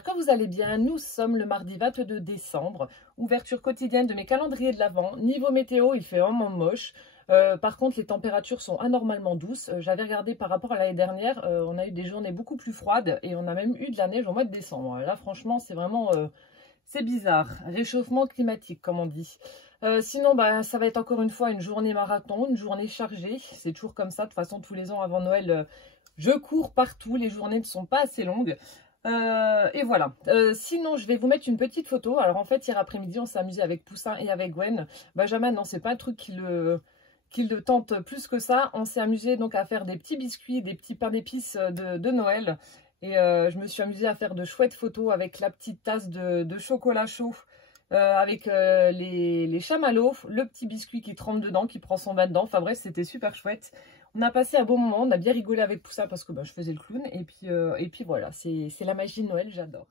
j'espère que vous allez bien. Nous sommes le mardi 22 décembre, ouverture quotidienne de mes calendriers de l'Avent. Niveau météo, il fait vraiment moche. Par contre, les températures sont anormalement douces. J'avais regardé par rapport à l'année dernière, on a eu des journées beaucoup plus froides et on a même eu de la neige au mois de décembre. Là, franchement, c'est vraiment... c'est bizarre. Réchauffement climatique, comme on dit. Sinon, bah, ça va être encore une fois une journée marathon, une journée chargée. C'est toujours comme ça. De toute façon, tous les ans avant Noël, je cours partout. Les journées ne sont pas assez longues. Et voilà. Sinon, je vais vous mettre une petite photo. Alors, en fait, hier après-midi, on s'est amusé avec Poussin et avec Gwen. Benjamin, non, c'est pas un truc qui le tente plus que ça. On s'est amusé donc à faire des petits biscuits, des petits pains d'épices de Noël. Et je me suis amusée à faire de chouettes photos avec la petite tasse de chocolat chaud, avec les chamallows, le petit biscuit qui trempe dedans, qui prend son bain dedans. Enfin bref, c'était super chouette. On a passé un bon moment, on a bien rigolé avec Poussin parce que je faisais le clown. Et puis voilà, c'est la magie de Noël, j'adore.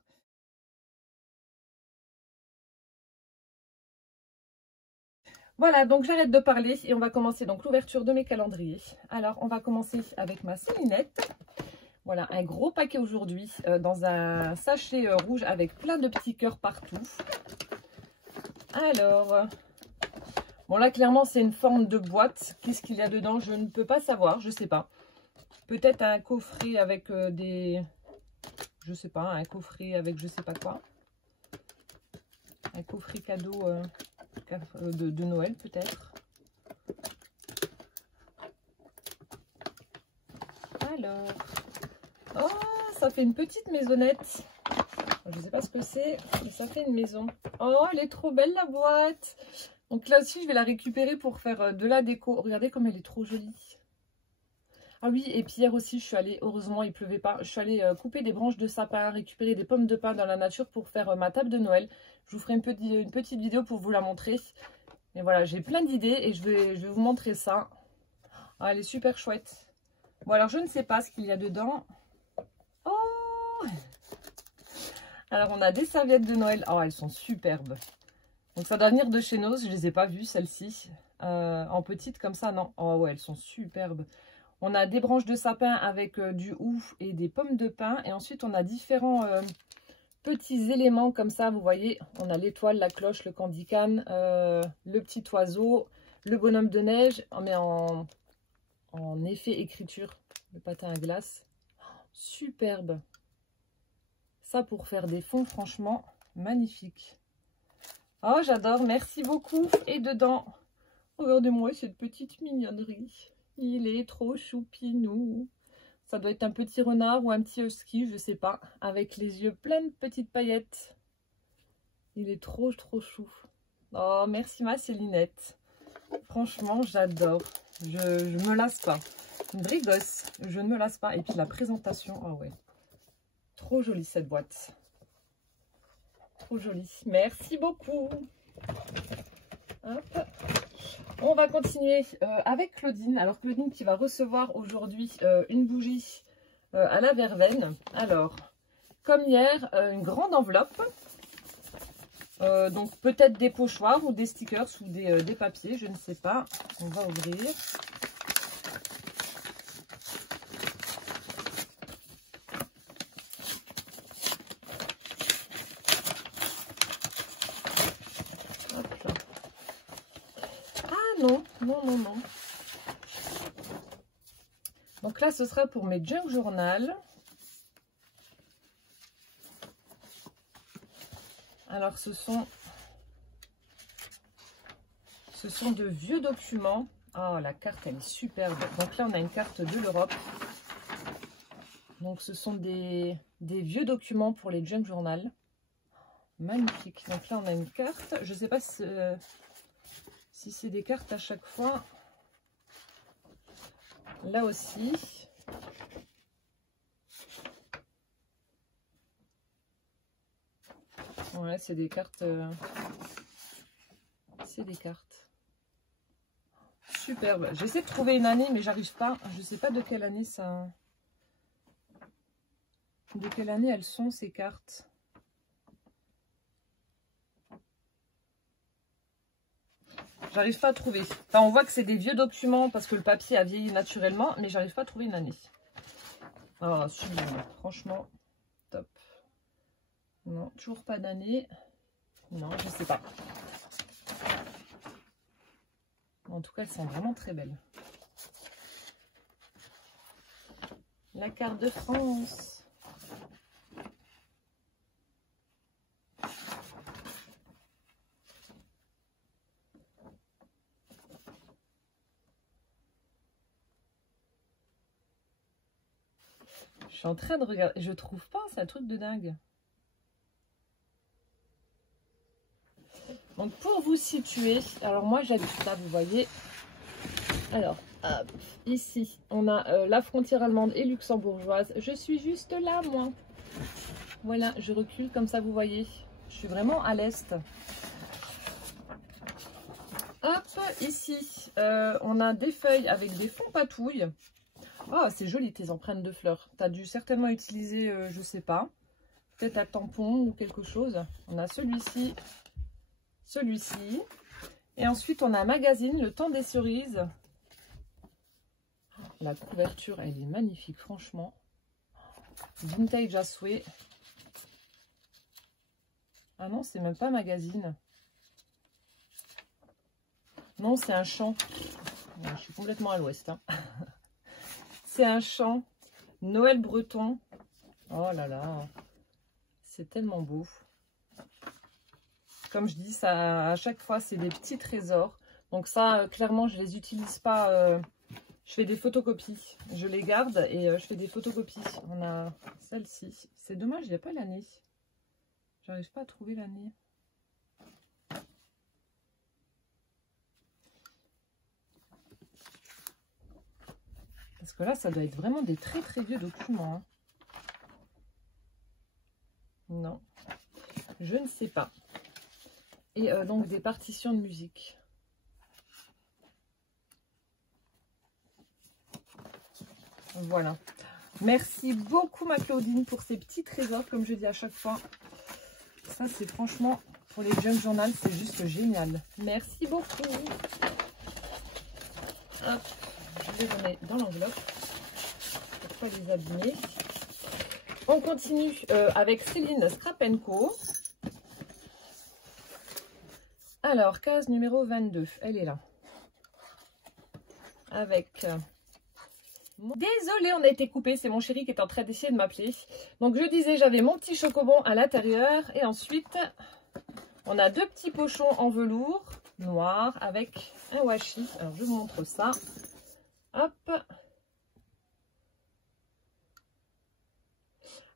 Voilà, donc j'arrête de parler et on va commencer donc l'ouverture de mes calendriers. Alors, on va commencer avec ma Célinette. Voilà, un gros paquet aujourd'hui dans un sachet rouge avec plein de petits cœurs partout. Alors, bon là clairement c'est une forme de boîte. Qu'est-ce qu'il y a dedans? Je ne peux pas savoir, je sais pas. Peut-être un coffret avec des... Je sais pas, un coffret avec je sais pas quoi. Un coffret cadeau de Noël peut-être. Alors... Oh, ça fait une petite maisonnette. Je ne sais pas ce que c'est, mais ça fait une maison. Oh, elle est trop belle la boîte. Donc là aussi, je vais la récupérer pour faire de la déco. Regardez comme elle est trop jolie. Ah oui, et puis hier aussi, je suis allée, heureusement, il pleuvait pas. Je suis allée couper des branches de sapin, récupérer des pommes de pin dans la nature pour faire ma table de Noël. Je vous ferai une petite vidéo pour vous la montrer. Et voilà, j'ai plein d'idées et je vais vous montrer ça. Ah, elle est super chouette. Bon, alors je ne sais pas ce qu'il y a dedans. Oh! Alors, on a des serviettes de Noël. Oh, elles sont superbes. Donc, ça doit venir de chez Noz. Je ne les ai pas vues, celles-ci. En petites, comme ça, non. Oh, ouais, elles sont superbes. On a des branches de sapin avec du hou et des pommes de pin. Et ensuite, on a différents petits éléments comme ça. Vous voyez, on a l'étoile, la cloche, le candy-can, le petit oiseau, le bonhomme de neige. On met en effet écriture, le patin à glace. Superbe. Ça pour faire des fonds, franchement, magnifique. Oh, j'adore, merci beaucoup. Et dedans, regardez-moi cette petite mignonnerie. Il est trop choupinou. Ça doit être un petit renard ou un petit husky, je sais pas. Avec les yeux pleins de petites paillettes. Il est trop chou. Oh, merci ma Célinette. Franchement, j'adore. Je me lasse pas. Une vraie gosse, je ne me lasse pas. Et puis la présentation, oh ouais. Trop jolie cette boîte. Trop jolie. Merci beaucoup. Hop. On va continuer avec Claudine. Alors Claudine qui va recevoir aujourd'hui une bougie à la verveine. Alors, comme hier, une grande enveloppe. Donc peut-être des pochoirs ou des stickers ou des papiers, je ne sais pas. On va ouvrir. Non. Donc là, ce sera pour mes junk journal. Alors, ce sont de vieux documents. Oh, la carte, elle est superbe. Donc là, on a une carte de l'Europe. Donc, ce sont des vieux documents pour les junk journal. Magnifique. Donc là, on a une carte. Je ne sais pas si c'est des cartes à chaque fois. Là aussi. Ouais, c'est des cartes. C'est des cartes. Superbe. J'essaie de trouver une année, mais j'arrive pas. Je sais pas de quelle année ça. De quelle année elles sont ces cartes. J'arrive pas à trouver. Enfin, on voit que c'est des vieux documents parce que le papier a vieilli naturellement, mais j'arrive pas à trouver une année. Ah, sublime. Franchement, top. Non, toujours pas d'année. Non, je sais pas. En tout cas, elles sont vraiment très belles. La carte de France. Je suis en train de regarder. Je trouve pas, c'est un truc de dingue. Donc pour vous situer, alors moi j'habite là, vous voyez. Alors, hop, ici, on a la frontière allemande et luxembourgeoise. Je suis juste là, moi. Voilà, je recule comme ça, vous voyez. Je suis vraiment à l'est. Hop, ici, on a des feuilles avec des fonds patouilles. Oh, c'est joli tes empreintes de fleurs. Tu as dû certainement utiliser, je sais pas, peut-être un tampon ou quelque chose. On a celui-ci, celui-ci. Et ensuite, on a un magazine, Le Temps des Cerises. La couverture, elle est magnifique, franchement. Vintage à souhait. Ah non, c'est même pas un magazine. Non, c'est un chant. Je suis complètement à l'ouest. Hein. C'est un chant. Noël breton. Oh là là. C'est tellement beau. Comme je dis, ça, à chaque fois, c'est des petits trésors. Donc ça, clairement, je les utilise pas. Je fais des photocopies. Je les garde et je fais des photocopies. On a celle-ci. C'est dommage, il n'y a pas l'année. J'arrive pas à trouver l'année. Parce que là, ça doit être vraiment des très très vieux documents. Hein. Non, je ne sais pas. Et donc des partitions de musique. Voilà. Merci beaucoup ma Claudine pour ces petits trésors, comme je dis à chaque fois. Ça, c'est franchement, pour les junk journal, c'est juste génial. Merci beaucoup. Hop, je les mets dans l'enveloppe. Pour pas les abîmer. On continue avec Céline Scrap & Co. Alors, case numéro 22, elle est là. Avec... Désolée, on a été coupé, c'est mon chéri qui est en train d'essayer de m'appeler. Donc je disais, j'avais mon petit chocobon à l'intérieur. Et ensuite, on a deux petits pochons en velours noir avec un washi. Alors je vous montre ça. Hop.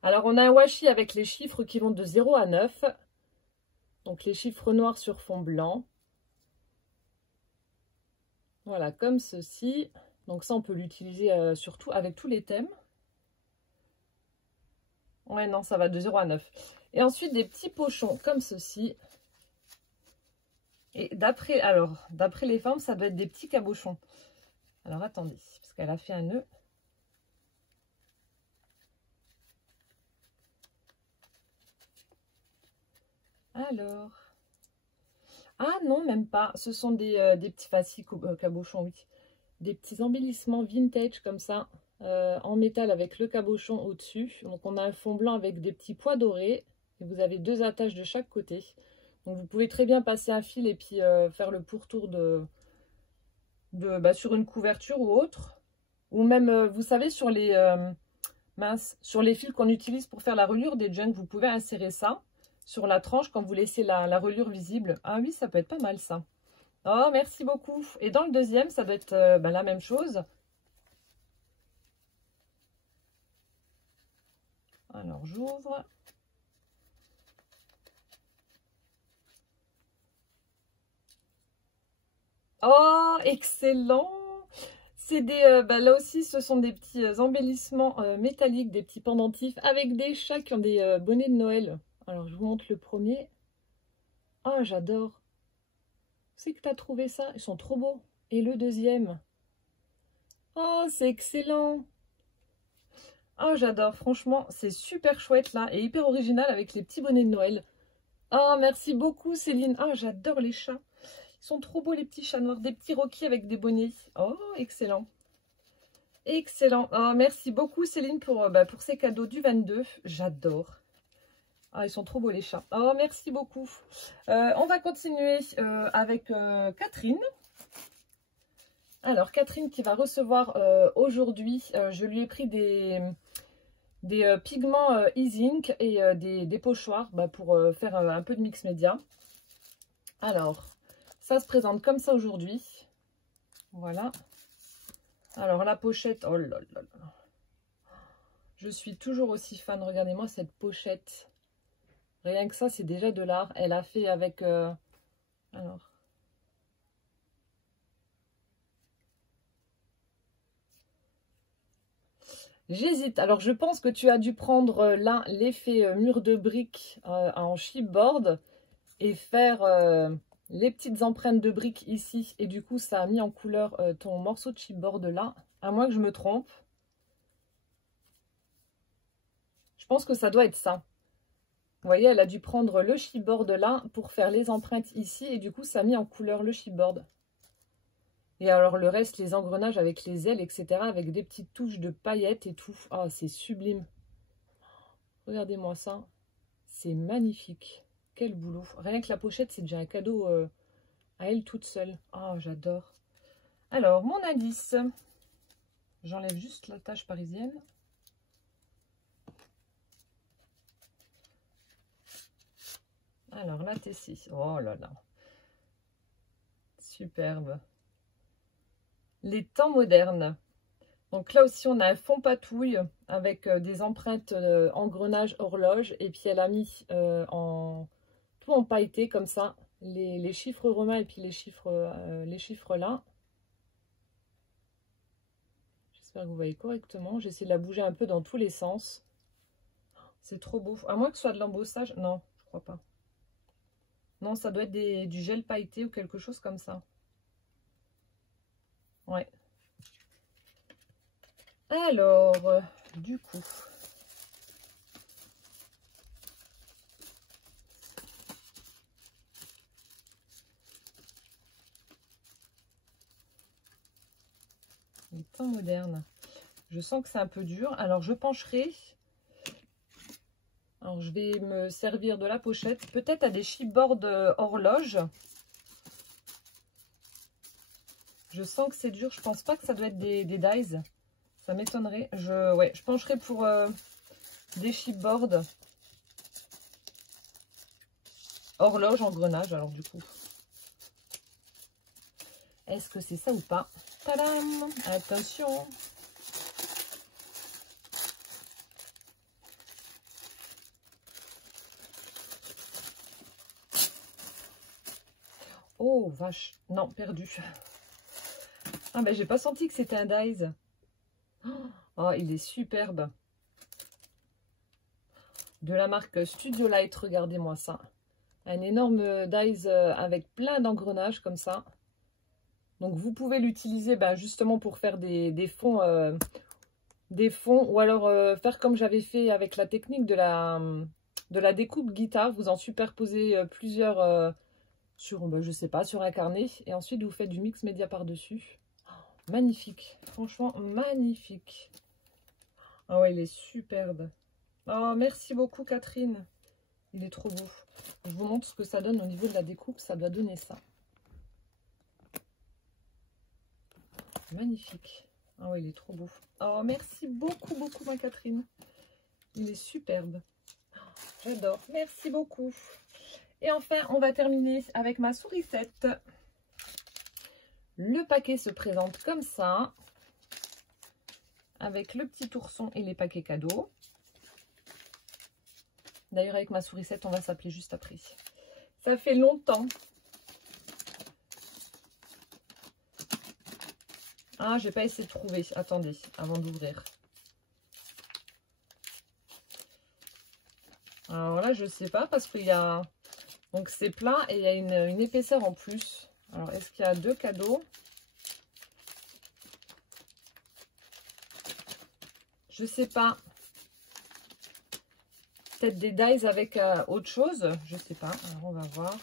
Alors on a un washi avec les chiffres qui vont de 0 à 9. Donc les chiffres noirs sur fond blanc. Voilà, comme ceci. Donc ça, on peut l'utiliser surtout avec tous les thèmes. Ouais, non, ça va de 0 à 9. Et ensuite, des petits pochons comme ceci. Et d'après les formes, ça doit être des petits cabochons. Alors, attendez, parce qu'elle a fait un nœud. Alors... Ah non, même pas. Ce sont des petits facis cabochons, oui. Des petits embellissements vintage comme ça, en métal avec le cabochon au-dessus. Donc on a un fond blanc avec des petits pois dorés. Et vous avez deux attaches de chaque côté. Donc vous pouvez très bien passer un fil et puis faire le pourtour sur une couverture ou autre. Ou même, vous savez, sur les fils qu'on utilise pour faire la reliure des junk, vous pouvez insérer ça sur la tranche quand vous laissez la reliure visible. Ah oui, ça peut être pas mal ça. Oh, merci beaucoup. Et dans le deuxième, ça doit être la même chose. Alors, j'ouvre. Oh, excellent! C'est des, là aussi, ce sont des petits embellissements métalliques, des petits pendentifs avec des chats qui ont des bonnets de Noël. Alors, je vous montre le premier. Oh, j'adore! C'est que tu as trouvé ça? Ils sont trop beaux. Et le deuxième? Oh, c'est excellent! Oh, j'adore. Franchement, c'est super chouette là et hyper original avec les petits bonnets de Noël. Oh, merci beaucoup Céline. Oh, j'adore les chats. Ils sont trop beaux les petits chats noirs. Des petits rockies avec des bonnets. Oh, excellent. Excellent. Oh, merci beaucoup Céline pour ces cadeaux du 22. J'adore. Ah, ils sont trop beaux les chats. Oh, merci beaucoup. On va continuer avec Catherine. Alors, Catherine qui va recevoir aujourd'hui, je lui ai pris des pigments e-zinc et des pochoirs pour faire un peu de mix média. Alors, ça se présente comme ça aujourd'hui. Voilà. Alors, la pochette, oh là là là. Je suis toujours aussi fan. Regardez-moi cette pochette. Rien que ça, c'est déjà de l'art. Elle a fait avec... alors. J'hésite. Alors, je pense que tu as dû prendre là l'effet mur de briques en chipboard et faire les petites empreintes de briques ici. Et du coup, ça a mis en couleur ton morceau de chipboard là. À moins que je me trompe. Je pense que ça doit être ça. Vous voyez, elle a dû prendre le chipboard là pour faire les empreintes ici. Et du coup, ça a mis en couleur le chipboard. Et alors le reste, les engrenages avec les ailes, etc. Avec des petites touches de paillettes et tout. Ah, c'est sublime. Regardez-moi ça. C'est magnifique. Quel boulot. Rien que la pochette, c'est déjà un cadeau à elle toute seule. Ah, j'adore. Alors, mon indice. J'enlève juste la tache parisienne. Alors, la T6. Oh là là. Superbe. Les temps modernes. Donc là aussi, on a un fond patouille avec des empreintes engrenage horloge. Et puis, elle a mis tout en pailleté comme ça. Les chiffres romains et puis les chiffres là. J'espère que vous voyez correctement. J'essaie de la bouger un peu dans tous les sens. C'est trop beau. À moins que ce soit de l'embossage. Non, je crois pas. Non, ça doit être du gel pailleté ou quelque chose comme ça. Ouais. Alors, du coup... les temps modernes. Je sens que c'est un peu dur. Alors, je pencherai. Alors, je vais me servir de la pochette. Peut-être à des chipboards horloge. Je sens que c'est dur. Je pense pas que ça doit être des dies. Ça m'étonnerait. Je pencherai pour des chipboards horloge, engrenage. Alors, du coup, est-ce que c'est ça ou pas? Tadam! Attention! Oh, vache! Non, perdu. Ah, ben, j'ai pas senti que c'était un dies. Oh, il est superbe. De la marque Studio Light, regardez-moi ça. Un énorme dies avec plein d'engrenages comme ça. Donc, vous pouvez l'utiliser justement pour faire des fonds ou alors faire comme j'avais fait avec la technique de la découpe guitare. Vous en superposez plusieurs sur, je sais pas, sur un carnet. Et ensuite, vous faites du mix média par-dessus. Oh, magnifique. Franchement, magnifique. Ah ouais, il est superbe. Oh, merci beaucoup, Catherine. Il est trop beau. Je vous montre ce que ça donne au niveau de la découpe. Ça doit donner ça. Magnifique. Ah oui, il est trop beau. Oh, merci beaucoup, beaucoup, ma Catherine. Il est superbe. J'adore. Merci beaucoup. Et enfin, on va terminer avec ma sourisette. Le paquet se présente comme ça. Avec le petit ourson et les paquets cadeaux. D'ailleurs, avec ma sourisette, on va s'appeler juste après. Ça fait longtemps. Ah, je n'ai pas essayé de trouver. Attendez, avant d'ouvrir. Alors là, je ne sais pas parce qu'il y a... Donc, c'est plat et il y a une épaisseur en plus. Alors, est-ce qu'il y a 2 cadeaux? Je ne sais pas. Peut-être des dies avec autre chose. Je ne sais pas. Alors, on va voir.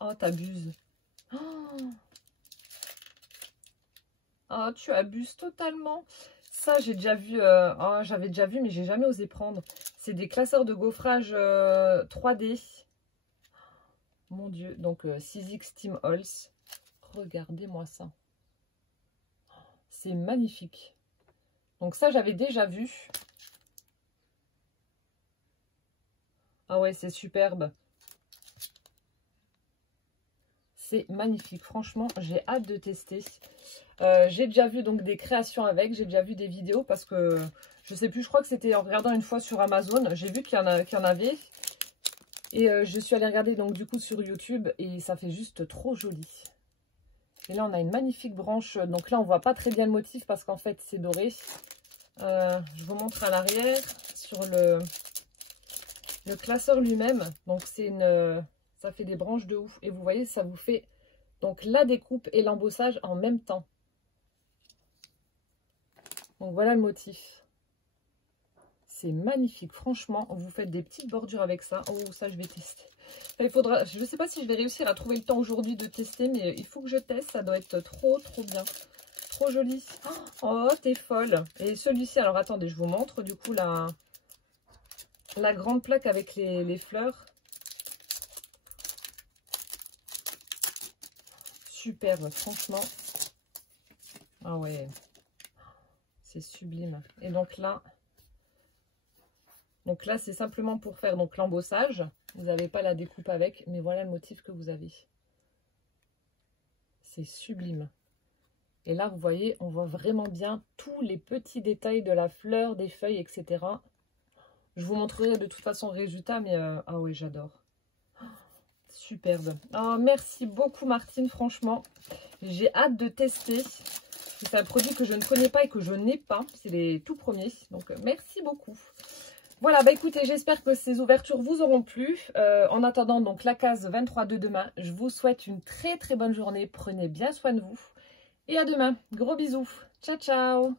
Oh, t'abuses. Oh, tu abuses totalement. Ça, j'ai déjà vu, j'avais déjà vu, mais j'ai jamais osé prendre. C'est des classeurs de gaufrage 3D. Mon Dieu, donc 6X Team Halls. Regardez-moi ça. C'est magnifique. Donc ça, j'avais déjà vu. Ah ouais, c'est superbe. C'est magnifique. Franchement, j'ai hâte de tester. J'ai déjà vu donc des créations avec. J'ai déjà vu des vidéos parce que je sais plus, je crois que c'était en regardant une fois sur Amazon. J'ai vu qu'il y en avait. Et je suis allée regarder donc du coup sur YouTube et ça fait juste trop joli. Et là, on a une magnifique branche. Donc là, on voit pas très bien le motif parce qu'en fait, c'est doré. Je vous montre à l'arrière sur le classeur lui-même. Donc, ça fait des branches de ouf. Et vous voyez, ça vous fait donc la découpe et l'embossage en même temps. Donc, voilà le motif. C'est magnifique. Franchement, vous faites des petites bordures avec ça. Oh, ça, je vais tester. Il faudra, je ne sais pas si je vais réussir à trouver le temps aujourd'hui de tester, mais il faut que je teste. Ça doit être trop, trop bien. Trop joli. Oh, t'es folle. Et celui-ci, alors attendez, je vous montre du coup la grande plaque avec les fleurs. Superbe, franchement. Ah ouais. C'est sublime. Et donc là, c'est simplement pour faire donc l'embossage. Vous n'avez pas la découpe avec, mais voilà le motif que vous avez. C'est sublime. Et là, vous voyez, on voit vraiment bien tous les petits détails de la fleur, des feuilles, etc. Je vous montrerai de toute façon le résultat, mais ah oui, j'adore. Superbe. Oh, merci beaucoup Martine, franchement. J'ai hâte de tester. C'est un produit que je ne connais pas et que je n'ai pas. C'est les tout premiers. Donc, merci beaucoup. Voilà, bah écoutez, j'espère que ces ouvertures vous auront plu. En attendant donc la case 23 de demain, je vous souhaite une très très bonne journée. Prenez bien soin de vous. Et à demain. Gros bisous. Ciao, ciao.